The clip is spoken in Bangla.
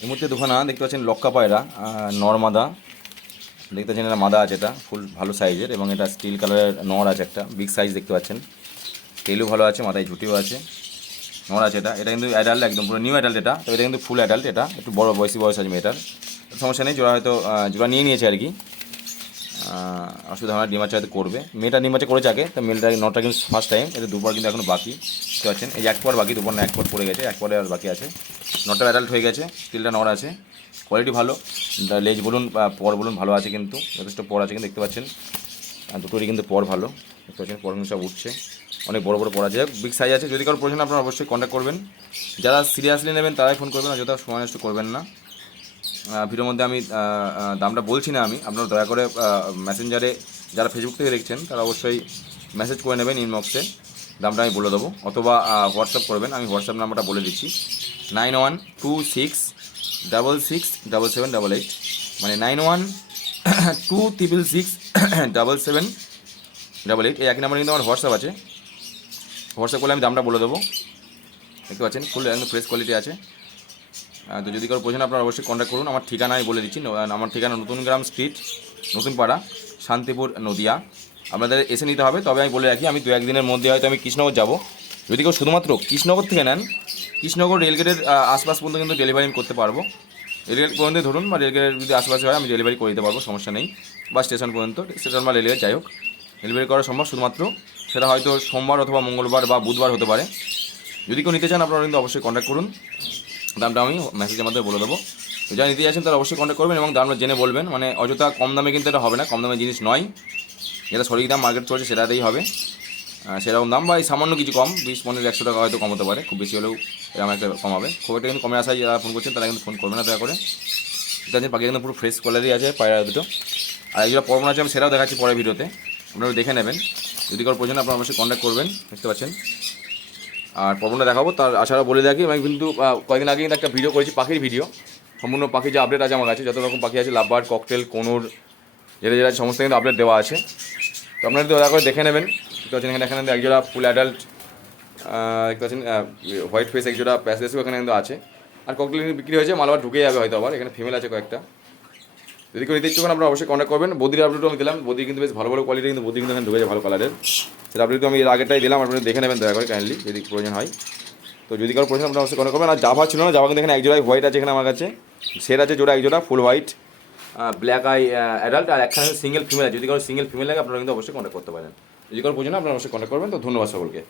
এই মুহূর্তে দুখানা দেখতে পাচ্ছেন লক্কা পায়রা, নর মাদা। দেখতে পাচ্ছেন এটা মাদা আছে, এটা ফুল ভালো সাইজের, এবং এটা স্টিল কালারের নর আছে, একটা বিগ সাইজ দেখতে পাচ্ছেন। তেলও ভালো আছে, মাথায় ঝুটিও আছে, নর আছে। এটা এটা কিন্তু অ্যাডাল্ট, একদম পুরো নিউ অ্যাডাল্ট। এটা তো এটা কিন্তু ফুল অ্যাডাল্ট। এটা একটু বড় বয়স আছে মেয়েটার, সমস্যা নেই। জোড়া হয়তো জোড়া নিয়ে নিয়েছে আর কি, অসুবিধা হয় না। ডিম বাচ্চা হয়তো করবে, মেয়েটা ডিম বাচ্চা করেছে আগে, তো মেলটা নটা কিন্তু ফার্স্ট টাইম। এটা দুবার কিন্তু এখনো বাকি, বুঝতে পারছেন। এই এক পর বাকি, দুবার না এক পর পড়ে গেছে, এক পরে আর বাকি আছে। নটা অ্যাডাল্ট হয়ে গেছে, স্টিলটা নর আছে, কোয়ালিটি ভালো। লেজ বলুন বা পর বলুন ভালো আছে, কিন্তু যথেষ্ট পর আছে কিন্তু দেখতে পাচ্ছেন। দুটোরই কিন্তু পর ভালো, দেখতে পাচ্ছেন। পর কিন্তু সব উঠছে, অনেক বড় বড় পর আছে, বিগ সাইজ আছে। যদি কারো প্রয়োজন আপনারা অবশ্যই কন্ট্যাক্ট করবেন। যারা সিরিয়াসলি নেবেন তারাই ফোন করবেন, আর যত সময় নষ্ট করবেন না। ভিডিওর মধ্যে আমি দামটা বলছি না, আমি আপনারা দয়া করে মেসেঞ্জারে, যারা ফেসবুক থেকে দেখছেন তারা অবশ্যই মেসেজ করে নেবেন ইনবক্সে, দামটা আমি বলে দেবো। অথবা হোয়াটসঅ্যাপ করবেন, আমি হোয়াটসঅ্যাপ নাম্বারটা বলে দিচ্ছি, 9126667788, মানে 9126667788। এই একই নাম্বার কিন্তু আমার হোয়াটসঅ্যাপ আছে। হোয়াটসঅ্যাপ করলে আমি দামটা বলে দেবো। দেখতে পাচ্ছেন ফুল একদম ফ্রেশ কোয়ালিটি আছে। তো যদি কারো প্রয়োজন আপনারা অবশ্যই কন্ট্যাক্ট করুন। আমার ঠিকানা আমি বলে দিচ্ছি, আমার ঠিকানা নতুন গ্রাম স্ট্রিট, নতুন পাড়া, শান্তিপুর, নদিয়া। আপনাদের এসে নিতে হবে। তবে আমি বলে রাখি, আমি দু একদিনের মধ্যে হয়তো আমি কৃষ্ণনগর যাব। যদি কেউ শুধুমাত্র কৃষ্ণনগর থেকে নেন, কৃষ্ণনগর রেলগেটের আশপাশ পর্যন্ত কিন্তু ডেলিভারি আমি করতে পারবো। রেলগেট পর্যন্ত ধরুন, বা রেলগেটের যদি আশেপাশে হয় আমি ডেলিভারি করে দিতে পারবো, সমস্যা নেই। বা স্টেশন পর্যন্ত, স্টেশন বা রেলগেট যাই হোক, ডেলিভারি করা সম্ভব। শুধুমাত্র সেটা হয়তো সোমবার অথবা মঙ্গলবার বা বুধবার হতে পারে। যদি কেউ নিতে চান আপনারা কিন্তু অবশ্যই কন্ট্যাক্ট করুন, দামটা আমি মেসেজের মাধ্যমে বলে দেবো। তো যারা নিতে যাচ্ছেন তারা অবশ্যই কন্ট্যাক্ট করবেন এবং দামটা জেনে বলবেন। মানে অযথা কম দামে কিন্তু এটা হবে না, কম দামের জিনিস নয়। যেটা সঠিক দাম মার্কেট চলছে সেটাতেই হবে, সেরকম দাম। বা এই সামান্য কিছু কম, 20, 15, 100 টাকা হয়তো কম হতে পারে, খুব বেশি হলেও এরকম একটা কম হবে। খুব একটা কিন্তু কমে আসায় যারা ফোন করছেন তারা কিন্তু ফোন করবে না দয়া করে। ঠিক আছে, পাখি কিন্তু পুরো ফ্রেশ কোয়ালিটি আছে পায়রা দুটো। আর এইগুলো পরবন আছে, আমি সেটাও দেখাচ্ছি পরের ভিডিওতে, আপনারা দেখে নেবেন। যদি কারো প্রয়োজন আপনারা অবশ্যই কন্ট্যাক্ট করবেন, বুঝতে পারছেন। আর পরবনটা দেখাবো, তার আশারা বলে রাখি, আমি কিন্তু কয়েকদিন আগে কিন্তু একটা ভিডিও করেছি, পাখির ভিডিও, সম্পূর্ণ পাখি যে আপডেট আছে আমার কাছে, যত রকম পাখি আছে, লাভবার্ড, ককটেল, কোনুর, যেটা যেটা সমস্ত কিন্তু আপডেট দেওয়া আছে। তো আপনারা একটু দয়া করে দেখে নেবেন। দেখতে পাচ্ছেন এখানে একজোড়া ফুল অ্যাডাল্ট, দেখতে পাচ্ছেন হোয়াইট ফেস একজোড়া প্যাসেজও এখানে কিন্তু আছে। আর ককটেল বিক্রি হয়েছে, মাল আবার ঢুকে যাবে হয়তো, আবার এখানে ফিমেল আছে কয়েকটা। যদি কেউ নিতে ইচ্ছুক আপনারা অবশ্যই কন্ট্যাক্ট করবেন। বদির আপডেটও আমি দিলাম, বদি কিন্তু বেশ ভালো ভালো কোয়ালিটি, কিন্তু বদি কিন্তু এখানে ঢুকেছে ভালো কালারের। সেটা আপডেট আমি এর আগেরটাই দিলাম, আপনারা দেখে নেবেন দয়া করে কাইন্ডলি যদি প্রয়োজন হয়। তো যদি কারো প্রয়োজন আপনারা অবশ্যই কন্ট্যাক্ট করবেন। আর জাভা ছিল না, জাভা কিন্তু এখানে এক জোড়ায় হোয়াইট আছে এখানে আমার কাছে, সেট আছে জোড়া, এক জোড়া full white, black eye adult, আর একখানে সিঙ্গেল ফিমেল আছে। যদি কারো সিঙ্গেল ফিমেল লাগে আপনারা কিন্তু অবশ্যই কন্ট্যাক্ট করতে পারেন। যদি কারো প্রয়োজন আপনারা অবশ্যই কন্ট্যাক্ট করবেন। তো ধন্যবাদ সকলকে।